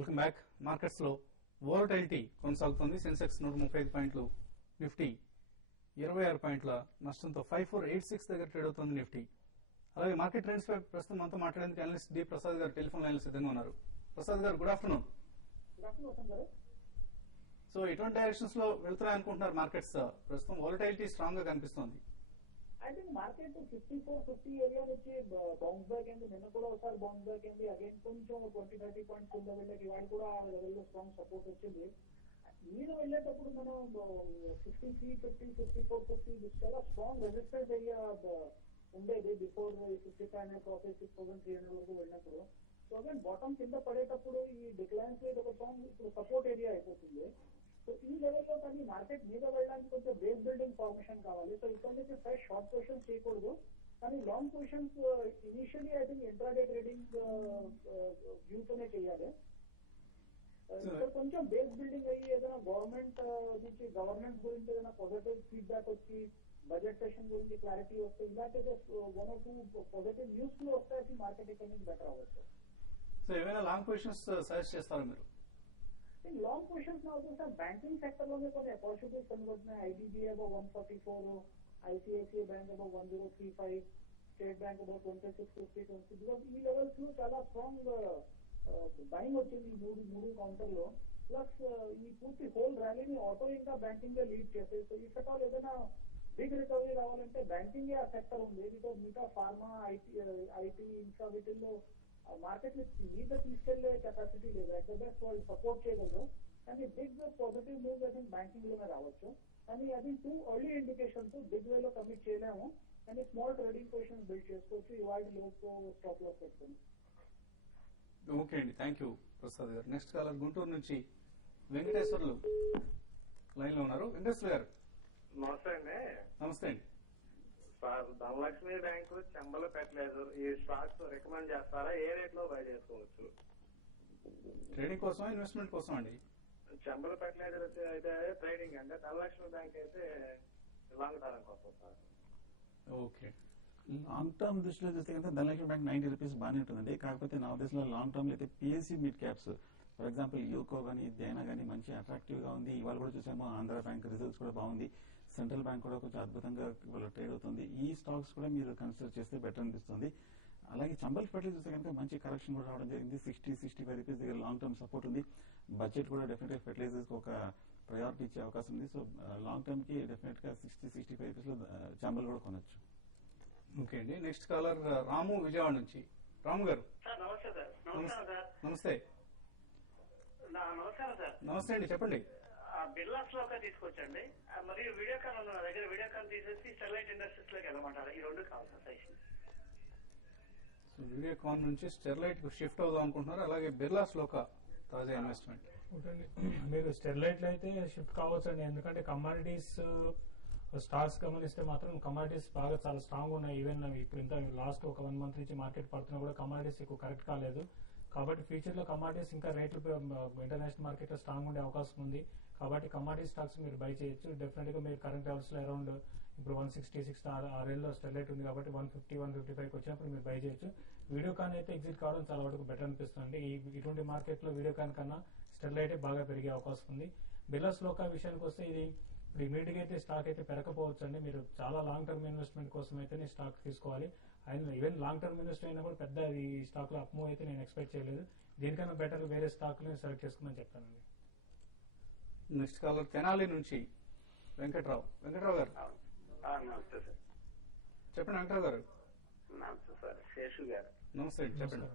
Welcome back. Markets లో volatility కొనసాగుతోంది. సెన్సెక్స్ 135 పాయింట్లు, నిఫ్టీ 26 పాయింట్ల నష్టంతో 5486 దగ్గర ట్రేడ్ అవుతోంది నిఫ్టీ. అలాగే మార్కెట్ ట్రెండ్స్ పై ప్రస్తుతం మనతో మాట్లాడేందుకు అనలిస్ట్ డి ప్రసాద్ గారు టెలిఫోన్ లైన్ లో సిద్ధంగా ఉన్నారు. ప్రసాద్ గారు, గుడ్ ఆఫ్టర్నూన్. సో ఎటువంటి డైరెక్షన్స్ లో వెళ్తున్నాయనుకుంటున్నారు మార్కెట్స్? ప్రస్తుతం వోలటైలిటీ స్ట్రాంగ్ గా కనిపిస్తోంది. I think market 54-50 ఏరియా నుంచి బౌన్స్ బ్యాక్ అయింది. నిన్న కూడా ఒకసారి బౌన్స్ బ్యాక్ అయింది. అగైన్ కొంచెం 20-30 పాయింట్స్ కింద వెళ్ళాక ఇవాళ కూడా ఆ లెవెల్లో స్ట్రాంగ్ సపోర్ట్ వచ్చింది. మీద వెళ్ళేటప్పుడు మనం 53-50, 54-50 చాలా స్ట్రాంగ్ రెసిస్టెన్స్ ఏరియా ఉండేది బిఫోర్ 55 క్రాసెస్ 6300 వరకు వెళ్ళినప్పుడు. సో అగైన్ బాటమ్ కింద పడేటప్పుడు ఈ డిక్లైన్స్ ఒక స్ట్రాంగ్ ఇప్పుడు సపోర్ట్ ఏరియా అయిపోతుంది. సో ఈ లెవెల్లో కానీ మార్కెట్ మీద వెళ్ళడానికి కొంచెం బేస్ బిల్డింగ్ ఫార్మేషన్ కావాలి. సో ఇక్కడ నుంచి ఫ్రెష్ షార్ట్ పొజిషన్స్ చేయకూడదు, కానీ long positions initially I think intraday trading వ్యూతోనే చేయాలి. ఇక్కడ కొంచెం బేస్ బిల్డింగ్ అయ్యి ఏదైనా గవర్నమెంట్ నుంచి గవర్నెన్స్ గురించి ఏదైనా పాజిటివ్ ఫీడ్బ్యాక్ వచ్చి బడ్జెట్ సెషన్ గురించి క్లారిటీ వస్తే ఇలాంటి 1 or 2 పాజిటివ్ న్యూస్ లో వస్తే మార్కెట్ ఇక్కడ నుంచి బెటర్ అవ్వచ్చు. సో ఏమైనా లాంగ్ పొజిషన్స్ సజెస్ట్ చేస్తారా మీరు? Long positions sir banking sector లోనే కొన్ని అపార్చునిటీస్ కనబడుతున్నాయి. IDBI 144, ICICI bank 1035, state bank 2650. Because ఈ లెవెల్స్ లో చాలా స్ట్రాంగ్ బయింగ్ వచ్చింది ఈ మూడు కౌంటర్ లో. ప్లస్ ఈ పూర్తి హోల్ ర్యాలీని ఆటో ఇంకా బ్యాంకింగ్ గా లీడ్ చేస్తాయి. సో ఈ సెక్టర్ ఏదైనా బిగ్ రికవరీ రావాలంటే బ్యాంకింగ్ ఆ సెక్టర్ ఉంది. బికాస్ మిగతా ఫార్మా, ఐటీ ఇంకా వీటిల్లో మార్కెట్ మీద తీసుకెళ్లే కెపాసిటీ లేదు. అట్ ద బెస్ట్ వాళ్ళు సపోర్ట్ చేయగలరు, కానీ big positive move I think banking లోనే రావచ్చు. కానీ అది 2 ఎర్లీ ఇండికేషన్స్. బిగ్ వే లో కమిట్ చేయలేము, కానీ స్మాల్ ట్రేడింగ్ పొజిషన్ బిల్డ్ చేసుకోవచ్చు. ఇవాళ లోపు స్టాప్ లాస్ పెట్టుకుంది. ఓకే అండి, థ్యాంక్ యూ ప్రసాద్ గారు. నెక్స్ట్ కాలర్ గుంటూరు నుంచి వెంకటేశ్వర్లు లైన్ లో ఉన్నారు. వెంకటేశ్వర గారు, నమస్తే అండి. నమస్తే అండి. సార్, ధనలక్ష్మి బ్యాంకు చెంబల ఫెర్టిలైజర్ ఈ స్టాక్స్ రికమెండ్ చేస్తారా? ఏ రేట్ లో బై చేసుకోవచ్చు? ట్రేడింగ్ కోసం, ఇన్వెస్ట్మెంట్ కోసం అండి? చెంబల ఫెర్టిలైజర్ అయితే ట్రేడింగ్ అండి, ధనలక్ష్మి బ్యాంక్ అయితే లాంగ్ టర్మ్ కోసం సార్. ఓకే. లాంగ్ టర్మ్ దృష్టిలో చూస్తే కనుక ధనలక్ష్మి బ్యాంక్ 90 రూపీస్ బాగానే ఉంటుందండి. కాకపోతే నా ఉద్దేశంలో లాంగ్ టర్మ్ లో అయితే PSC mid caps, for example UCO గానీ దేనా గానీ మంచి అట్రాక్టివ్ గా ఉంది. ఇవాళ కూడా చూసాము ఆంధ్ర బ్యాంక్ రిజల్ట్స్ కూడా బాగుంది. సెంట్రల్ బ్యాంక్ కూడా కొంచెం అద్భుతంగా ఇవాళ ట్రేడ్ అవుతుంది. ఈ స్టాక్స్ కూడా మీరు కన్సిడర్ చేస్తే బెటర్ అనిపిస్తుంది. అలాగే చంబల్ ఫెర్టిలైజర్ చూస్తే కనుక మంచి కరెక్షన్ కూడా రావడం జరిగింది. 60-65 రూపీస్ దగ్గర లాంగ్ టర్మ్ సపోర్ట్ ఉంది. బడ్జెట్ కూడా డెఫినెట్ గా ఫెర్టిలైజర్స్ ఒక ప్రయారిటీ ఇచ్చే అవకాశం ఉంది. సో లాంగ్ టర్మ్ కి డెఫినెట్ గా 60-65 రూపీస్ లో చంబల్ కూడా కొనొచ్చు. ఓకే అండి. నెక్స్ట్ కాలర్ రాము విజయవాడ నుంచి. రాము గారు, నమస్తే సార్. నమస్కారం సార్. నమస్తే. నమస్కారం సార్. నమస్తే అండి, చెప్పండి. బిర్లాస్ లోకి తీసుకొచ్చండి, మరియు వీడియోకాన్ ఉంది నా దగ్గర. వీడియోకాన్ తీసేసి స్టెర్లైట్ ఇండస్ట్రీస్ లోకి వెళ్ళమంటారు. ఈ 2 కావాలి సార్ సజెషన్. సో వీడియోకాన్ నుంచి స్టెర్లైట్ కు షిఫ్ట్ అవుదాం అనుకుంటున్నారు. అలాగే బిర్లాస్ లోక తాజా ఇన్వెస్ట్మెంట్. మీరు స్టెర్లైట్ లో అయితే షిఫ్ట్ కావచ్చండి. ఎందుకంటే కమాడిటీస్ స్టాక్స్ గమనిస్తే మాత్రం కమాడిటీస్ బాగా చాలా స్ట్రాంగ్ ఉన్నాయి. ఈవెన్ ఇప్పుడు ఇంత లాస్ట్ ఒక 1 మంత్ నుంచి మార్కెట్ పడుతున్నా కూడా కమాడిటీస్ ఎక్కువ కరెక్ట్ కాలేదు. కాబట్టి ఫ్యూచర్ లో కమాడిటీస్ ఇంకా రేట్లు ఇంటర్నేషనల్ మార్కెట్ లో స్ట్రాంగ్ ఉండే అవకాశం ఉంది. కాబట్టి కమాడిటీ స్టాక్స్ మీరు బై చేయొచ్చు. డెఫినెట్ గా మీరు కరెంట్ లెవెల్స్ లో అరౌండ్ ఇప్పుడు 166 ఆ రేల్ లో స్టెర్లైట్ ఉంది కాబట్టి 150-155 వచ్చినప్పుడు మీరు బై చేయొచ్చు. వీడియోకాన్ అయితే ఎగ్జిట్ కావడం చాలా వరకు బెటర్ అనిపిస్తుంది. ఇటువంటి మార్కెట్ లో వీడియోకాన్ కన్నా స్టెర్లైట్ బాగా పెరిగే అవకాశం ఉంది. బిర్లాస్ లోకా విషయానికి వస్తే ఇది ఇప్పుడు ఇమీడియట్ గా అయితే స్టాక్ అయితే పెరగకపోవచ్చు అండి. మీరు చాలా లాంగ్ టర్మ్ ఇన్వెస్ట్మెంట్ కోసం అయితే స్టాక్ తీసుకోవాలి. And even long term invest అయినా కూడా పెద్ద ఈ స్టాక్ లో అప్ మూవ్ అయితే నేను ఎక్స్పెక్ట్ చేయలేదు. దీనికన్నా బెటర్ వేరే స్టాక్ ని సెలెక్ట్ చేసుకోమని చెప్తానండి. నెక్స్ట్ కాలర్ తెనాలి నుంచి వెంకట్రావు. వెంకట్రావు గారు, నమస్తే సార్. చెప్పండి. వెంకట్రావు గారు, నమస్తే సార్. శేషు గారు, నమస్తే అండి, చెప్పండి.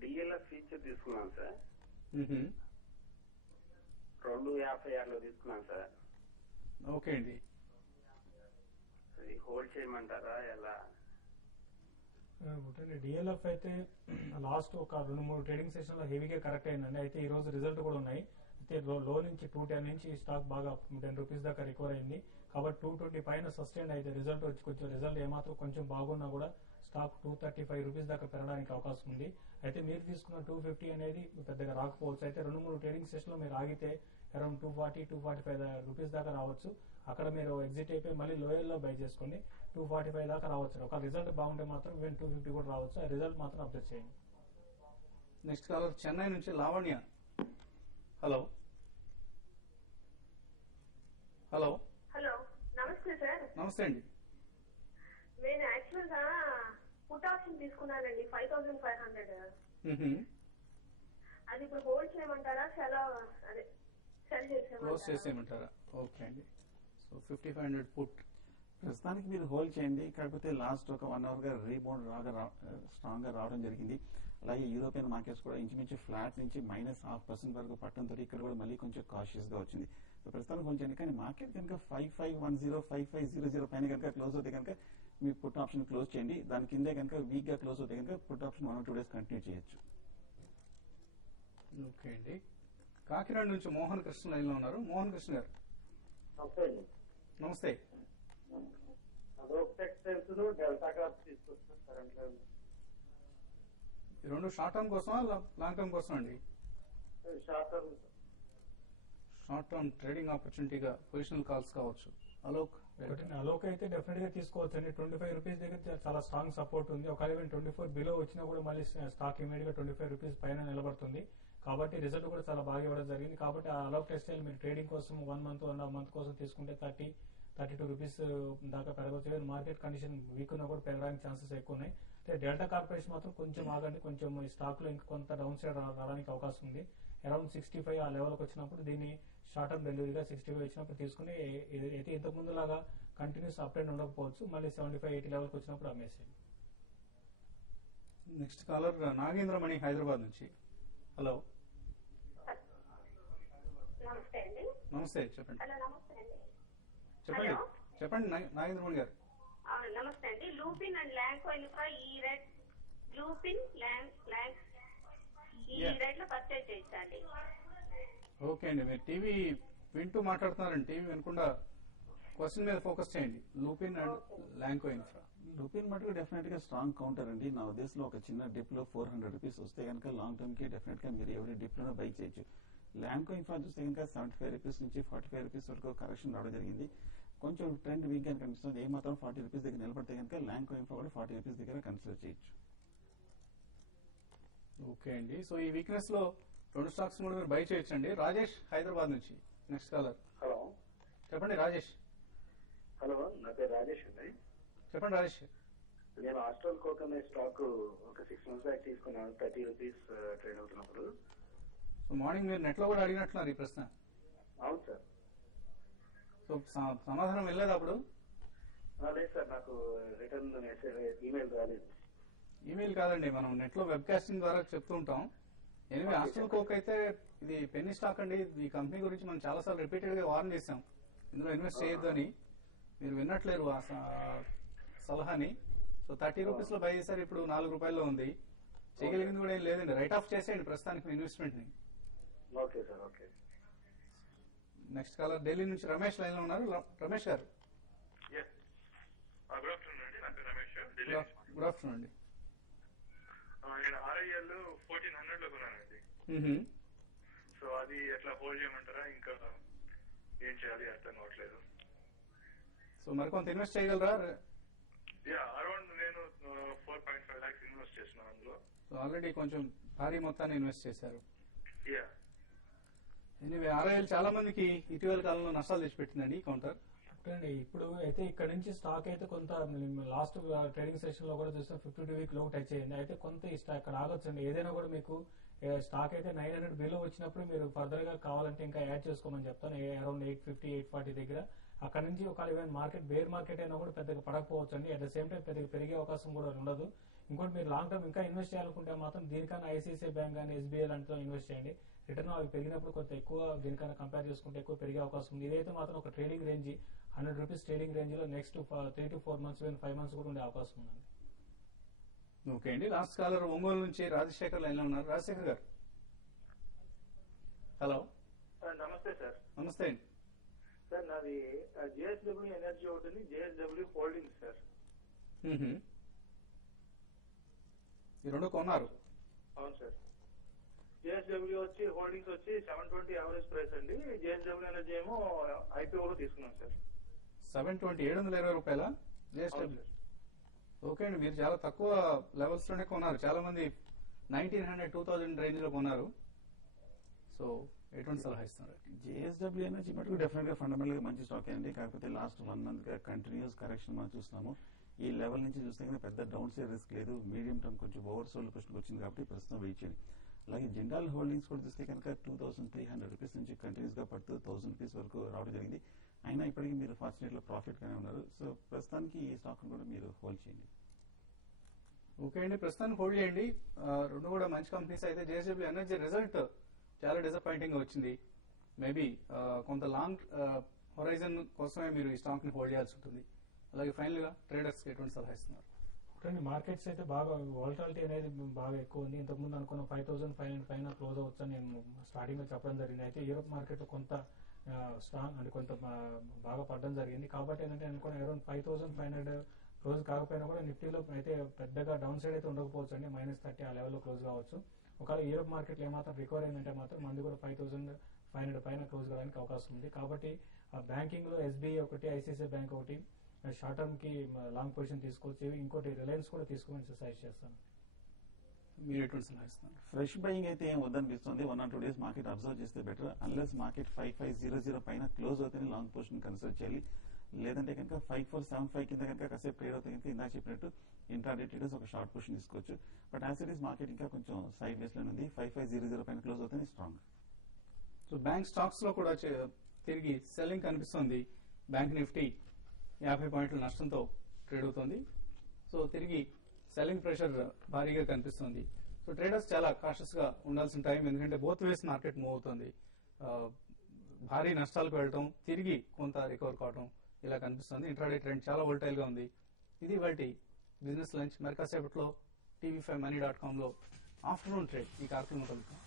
డిఎల్ఎఫ్ ఫీచర్ తీసుకున్నాను సార్. 2.56 తీసుకున్నాను సార్. ఓకే అండి. హోల్డ్ చేయమంటారా ఎలా? డిఎల్ఎఫ్ అయితే లాస్ట్ ఒక 2-3 ట్రేడింగ్ సెషన్ లో హెవీగా కరెక్ట్ అయిందండి. అయితే ఈ రోజు రిజల్ట్ కూడా ఉన్నాయి. అయితే లో నుంచి 210 నుంచి స్టాక్ బాగా 10 రూపీస్ దాకా రికవర్ అయింది. కాబట్టి 220 పైన సస్టైన్ అయితే రిజల్ట్ వచ్చి కొంచెం రిజల్ట్ ఏమాత్రం కొంచెం బాగున్నా కూడా స్టాక్ 235 రూపీస్ దాకా పెరగడానికి అవకాశం ఉంది. అయితే మీరు తీసుకున్న 250 అనేది పెద్దగా రాకపోవచ్చు. అయితే 2-3 ట్రేడింగ్ సెషన్ లో మీరు ఆగితే అరౌండ్ 240-245 రూపీస్ దాకా రావచ్చు. అక్కడ మీరు ఎగ్జిట్ అయిపోయి మళ్ళీ లోయర్ లో బై చేసుకోండి. 245 దాకా రావచ్చు. ఒక రిజల్ట్ బాగుంటే మాత్రం ఈవెన్ 250 కూడా రావచ్చు. ఆ రిజల్ట్ మాత్రం అప్డేట్ చేయండి. నెక్స్ట్ కాలర్ చెన్నై నుంచి లావణ్య. హలో హలో హలో నమస్తే సార్. నమస్తే అండి. నేను యాక్చువల్ గా పుట్ ఆప్షన్ తీసుకున్నానండి 5500. అది ఇప్పుడు హోల్డ్ చేయమంటారా సెల్ క్లోజ్ చేసేయమంటారా? చేసేయమంటారా? ఓకే అండి. సో 5500 పుట్ ప్రస్తుతానికి మీరు హోల్డ్ చేయండి. కాకపోతే లాస్ట్ ఒక 1 అవర్ గా రీబౌండ్ స్ట్రాంగ్ గా రావడం జరిగింది. అలాగే యూరోపియన్ మార్కెట్స్ కూడా ఇంచుమించు ఫ్లాట్ నుంచి -0.5% వరకు పట్టడంతో ఇక్కడ కూడా మళ్ళీ కొంచెం కాషియస్ గా వచ్చింది. సో ప్రస్తుతానికి హోల్డ్ చేయండి. కానీ మార్కెట్ కనుక 5510 5500 పైన కనుక క్లోజ్ అవుతే కనుక మీ పుట్ ఆప్షన్ క్లోజ్ చేయండి. దాని కిందే కనుక వీక్ గా క్లోజ్ అవుతే కనుక put option 1 or 2 days continue చేయొచ్చు. ఓకే అండి. కాకినాడ నుంచి మోహన్ కృష్ణ లైన్ లో ఉన్నారు. మోహన్ కృష్ణ గారు నమస్తే. అదొక టెక్స్టైల్స్ డెల్టా కార్డ్స్ తీసుకొస్తున్నాం కరెంట్ ఈ రెండు షార్ట్ టర్మ్ కోసమా లాంగ్ టర్మ్ కోసం అండి? Short term short term trading ఆపర్చునిటీగా పొజిషనల్ కాల్స్ కావచ్చు. అలోక్ అలోక్ అయితే డెఫినెట్ గా తీసుకోవచ్చు అండి. 25 రూపీస్ దగ్గర చాలా స్ట్రాంగ్ సపోర్ట్ ఉంది. ఒకవేళ 24 బిలో వచ్చినా కూడా మళ్ళీ స్టాక్ ఇమీడియట్ గా 25 రూపీస్ పైన నిలబడుతుంది. కాబట్టి రిజల్ట్ కూడా చాలా బాగా ఇవ్వడం జరిగింది. కాబట్టి ఆ అలోక్ టెక్స్టైల్ మీరు ట్రేడింగ్ కోసం 1 month 1.5 month కోసం తీసుకుంటే 30-32 రూపీస్ దాకా పెరగవచ్చు. మార్కెట్ కండిషన్ వీక్ ఉన్నా కూడా పెరగడానికి ఛాన్సెస్ ఎక్కువ ఉన్నాయి. డెల్టా కార్పొరేషన్ మాత్రం కొంచెం ఆగండి. కొంచెం ఈ స్టాక్ లో ఇంకా కొంత డౌన్ సైడ్ రావడానికి అవకాశం ఉంది. అరౌండ్ 65 ఆ లెవెల్కి వచ్చినప్పుడు దీన్ని షార్ట్ టర్మ్ డెలివరీగా 65 వచ్చినప్పుడు తీసుకుని అయితే ఇంతకు ముందు లాగా కంటిన్యూస్ అప్ అండ్ ఉండకపోవచ్చు. మళ్ళీ 75-80 లెవెల్కి వచ్చినప్పుడు అమ్మేసేయండి. నెక్స్ట్ కాలర్ నాగేంద్రమణి హైదరాబాద్ నుంచి. హలో నమస్తే అండి. నమస్తే, చెప్పండి. హలో నమస్తే అండి. చెప్పండి హలో. చెప్పండి నాగేంద్రమణి గారు. నమస్తే అండి. లూపిన్ అండ్ ల్యాంకో ఇన్ఫ్రా ఈ రేట్ లూపిన్ ల్యాంక్ ఈ రేట్ లో పర్చేజ్ చేయించండి. ఓకే అండి. మీరు టీవీ వింటూ మాట్లాడుతున్నారండి. టీవీ వినకుండా క్వశ్చన్ మీద ఫోకస్ చేయండి. Lupin and Lanco infra. లూపిన్ మటుకు డెఫినెట్ గా స్ట్రాంగ్ కౌంటర్ అండి. నా ఉద్దేశంలో ఒక చిన్న డిప్ లో 400 రూపీస్ వస్తే కనుక లాంగ్ టర్మ్ కి డెఫినెట్ గా మీరు ఎవరి డిప్ లోనే బై చేయొచ్చు. ల్యాంకో ఇన్ఫ్రా చూస్తే కనుక 75 రూపీస్ నుంచి 45 రూపీస్ వరకు కరెక్షన్ రావడం జరిగింది. కొంచెం ట్రెండ్ వీక్ గా కనిపిస్తుంది. ఏమాత్రం 40 రూపీస్ దగ్గర నిలబడితే కనుక ల్యాంకో ఇన్ఫ్రా కూడా 40 రూపీస్ దగ్గర కన్సిడర్ చేయొచ్చు. ఓకే అండి. సో ఈ వీక్నెస్ లో రెండు స్టాక్స్ కూడా మీరు బై చేయొచ్చండి. రాజేష్ హైదరాబాద్ నుంచి నెక్స్ట్ కాలర్. హలో చెప్పండి రాజేష్. హలో నా పేరు రాజేష్ అండి. చెప్పండి రాజేష్. నేను ఆస్ట్రల్ కోక్ అనే స్టాక్ ఒక 6 months బ్యాక్ తీసుకున్నాను. 30 రూపీస్ ట్రేడ్ అవుతున్నప్పుడు. సో మార్నింగ్ మీరు నెట్ లో కూడా అడిగినట్లున్నారు ఈ ప్రశ్న. అవును సార్. సో సమాధానం వెళ్ళలేదు అప్పుడు? లేదు సార్, నాకు రిటర్న్ ఈమెయిల్ రాలేదు. ఈమెయిల్ కాదండి, మనం నెట్ లో వెబ్ కాస్టింగ్ ద్వారా చెప్తూ ఉంటాం. ఎనివే ఆస్ట్రల్ కోక్ అయితే ఇది పెన్నీ స్టాక్ అండి. ఈ కంపెనీ గురించి మనం చాలా సార్లు రిపీటెడ్ గా వార్న్ చేశాం, ఇందులో ఇన్వెస్ట్ చేయొద్దు అని. మీరు విన్నట్లేరు ఆ సలహాని. సో 30 రూపీస్ లో బై చేశారు. ఇప్పుడు 4 రూపాయల్లో ఉంది. చేయగలిగింది కూడా ఏం లేదండి. రైట్ ఆఫ్ చేసేయండి ప్రస్తుతానికి ఇన్వెస్ట్మెంట్ ని. Okay sir. Okay. Next caller Delhi నుంచి రమేష్ లైన్ లో ఉన్నారు. రమేష్ గారు గుడ్ ఆఫ్టర్నూన్ అండి. నా పేరు రమేష్. ఢిల్లీ నుంచి. గుడ్ ఆఫ్టర్నూన్ అండి. నేను RIL 1400 లో కొన్నానండి. సో అది ఎట్లా హోల్డ్ చేయమంటారా, ఇంకా ఏం చేయాలి అర్థం కావట్లేదు. సో మరికొంత ఇన్వెస్ట్ చేయగలరా? అరౌండ్ నేను 4.5 lakhs ఇన్వెస్ట్ చేస్తున్నాను అందులో. సో ఆల్రెడీ కొంచెం భారీ మొత్తాన్ని ఇన్వెస్ట్ చేశారు. యా ఎనీవే RIL చాలా మందికి ఇటీవల కాలంలో నష్టాలు తెచ్చిపెట్టిందండి ఈ కౌంటర్. అండి ఇప్పుడు అయితే ఇక్కడ నుంచి స్టాక్ అయితే కొంత లాస్ట్ ట్రేడింగ్ సెషన్ లో కూడా చూస్తాం 52 వీక్ లో టచ్ అయ్యింది. అయితే కొంత ఈ స్టాక్ ఇక్కడ ఆగొచ్చండి. ఏదైనా కూడా మీకు స్టాక్ అయితే 900 బిలో వచ్చినప్పుడు మీరు ఫర్దర్ గా కావాలంటే ఇంకా యాడ్ చేసుకోమని చెప్తాను. అరౌండ్ 850 840 దగ్గర. అక్కడ నుంచి ఒకవేళ ఈవెన్ మార్కెట్ బేర్ మార్కెట్ అయినా కూడా పెద్దగా పడకపోవచ్చు అండి. అట్ ద సేమ్ టైం పెద్దగా పెరిగే అవకాశం కూడా ఉండదు. ఇంకోటి మీరు లాంగ్ టర్మ్ ఇంకా ఇన్వెస్ట్ చేయాలనుకుంటే మాత్రం దీనికన్నా ICICI బ్యాంక్ కానీ SBI లాంటిలో ఇన్వెస్ట్ చేయండి. రిటర్న్ అవి పెరిగినప్పుడు కొంత ఎక్కువ దీనికన్నా కంపేర్ చేసుకుంటే ఎక్కువ పెరిగే అవకాశం ఉంది. ఇదైతే మాత్రం ఒక trading range 100 rupees trading range లో నెక్స్ట్ 3 to 4 months 5 months కూడా ఉండే అవకాశం ఉంది. ఓకే అండి. లాస్ట్ కాలర్ ఒంగోలు నుంచి రాజశేఖర్ లైన్ లో ఉన్నారు. రాజశేఖర్ గారు హలో. నమస్తే సార్. నమస్తే అండి. సార్ నాది JSW ఎనర్జీ ఒకటి, JSW హోల్డింగ్స్ సార్. ఈ రెండు కొన్నారు? అవును సార్. JSW వచ్చి హోల్డింగ్స్ వచ్చి 720 యావరేజ్ ప్రైస్ అండి. JSW ఎనర్జీ ఏమో IPO లో తీసుకున్నాం సార్. 720 720 రూపాయల JSW. ఓకే అండి. మీరు చాలా తక్కువ లెవెల్స్ లోనే కొన్నారు. చాలా మంది 1900 2000 రేంజ్ లో కొన్నారు. సో ఎటువంటి సలహా ఇస్తున్నారు? జేఎస్డబ్ల్యూ ఎనర్జీ మటుకు డెఫినెట్ గా ఫండమెంటల్ గా మంచి స్టాక్ అండి. కాకపోతే లాస్ట్ 1 month గా కంటిన్యూస్ కరెక్షన్ మనం చూస్తున్నాము. ఈ లెవెల్ నుంచి చూస్తే కనుక పెద్ద డౌన్ సైడ్ రిస్క్ లేదు. మీడియం టర్మ్ కొంచెం ఓవర్ సోల్డ్ పొజిషన్ వచ్చింది కాబట్టి ప్రస్తుతం వెయిట్ చేయండి. అలాగే జిందాల్ హోల్డింగ్స్ కూడా చూస్తే కనుక 2300 రూపీస్ నుంచి కంటిన్యూస్ గా పడుతూ 1000 రూపీస్ వరకు రావడం జరిగింది. అయినా ఇప్పటికీ మీరు ఫార్చునేట్ లో ప్రాఫిట్ గానే ఉన్నారు. సో ప్రస్తుతానికి ఈ స్టాక్ కూడా మీరు హోల్డ్ చేయండి. ఓకే అండి, ప్రస్తుతానికి హోల్డ్ చేయండి. రెండు కూడా మంచి కంపెనీస్ అయితే జేఎస్డబ్ల్యూ ఎనర్జీ రిజల్ట్ చాలా డిసప్పాయింటింగ్ గా వచ్చింది. మేబీ కొంత లాంగ్ హొరైజన్ కోసమే మీరు ఈ స్టాక్ ని హోల్డ్ చేయాల్సి ఉంటుంది. అలాగే ఫైనల్ గా ట్రేడర్స్ కి ఎటువంటి సలహా ఇస్తున్నారు? కానీ మార్కెట్స్ అయితే బాగా వాలటాలిటీ అనేది బాగా ఎక్కువ ఉంది. ఇంతకుముందు అనుకున్న 5500 పైన క్లోజ్ అవ్వచ్చు అని నేను స్టార్టింగ్ లో చెప్పడం జరిగింది. అయితే యూరోప్ మార్కెట్ లో కొంత స్ట్రాంగ్ అంటే కొంత బాగా పడడం జరిగింది. కాబట్టి ఏంటంటే అనుకున్న అరౌండ్ 5500 క్లోజ్ కాకపోయినా కూడా నిఫ్టీలో అయితే పెద్దగా డౌన్ సైడ్ అయితే ఉండకపోవచ్చు అండి. -30 ఆ లెవెల్లో క్లోజ్ కావచ్చు. ఒకవేళ యూరోప్ మార్కెట్ లో ఏమాత్రం రికవర్ అయిందంటే మాత్రం మంది కూడా 5500 పైన క్లోజ్ కావడానికి అవకాశం ఉంది. కాబట్టి బ్యాంకింగ్ లో ఎస్బీఐ ఒకటి, ఐసిఐసిఐ బ్యాంక్ ఒకటి షార్ట్ టర్మ్ కి లాంగ్ పొజిషన్ తీసుకోవచ్చు. ఇంకోటి రిలయన్స్ కూడా తీసుకోమని సజెస్ట్ చేస్తాను. మీరు ఎటువంటి సలహా ఇస్తున్నారు? ఫ్రెష్ బయింగ్ అయితే ఏం వద్దనిపిస్తుంది. 1 or 2 days మార్కెట్ అబ్జర్వ్ చేస్తే బెటర్. అన్లెస్ మార్కెట్ 5500 పైన క్లోజ్ అవుతుంది లాంగ్ పొజిషన్ కన్సిడర్ చేయాలి. లేదంటే కనుక 5475 కింద కనుక కాసేపు ట్రేడ్ అవుతుంది కనుక ఇందాక చెప్పినట్టు ఇంట్రాడే ట్రేడర్స్ ఒక షార్ట్ పొజిషన్ తీసుకోవచ్చు. But as it is market ఇంకా కొంచెం సైడ్ వేస్ లో ఉంది. 5500 పైన క్లోజ్ అవుతుంది స్ట్రాంగ్. సో బ్యాంక్ స్టాక్స్ లో కూడా తిరిగి సెల్లింగ్ కనిపిస్తుంది. బ్యాంక్ నిఫ్టీ 50 పాయింట్ల నష్టంతో ట్రేడ్ అవుతుంది. సో తిరిగి సెల్లింగ్ ప్రెషర్ భారీగా కనిపిస్తుంది. సో ట్రేడర్స్ చాలా కాషియస్ గా ఉండాల్సిన టైం, ఎందుకంటే బోత్ వేస్ మార్కెట్ మూవ్ అవుతుంది. భారీ నష్టాలకు వెళ్ళటం, తిరిగి కొంత రికవర్ కావటం ఇలా కనిపిస్తుంది. ఇంట్రాడే ట్రెండ్ చాలా వోల్టైల్ గా ఉంది. ఇది వాటి బిజినెస్ లంచ్. మరి కాసేపట్లో TV5money.com లో ఆఫ్టర్నూన్ ట్రేడ్ ఈ కార్యక్రమం కలుగుతాం.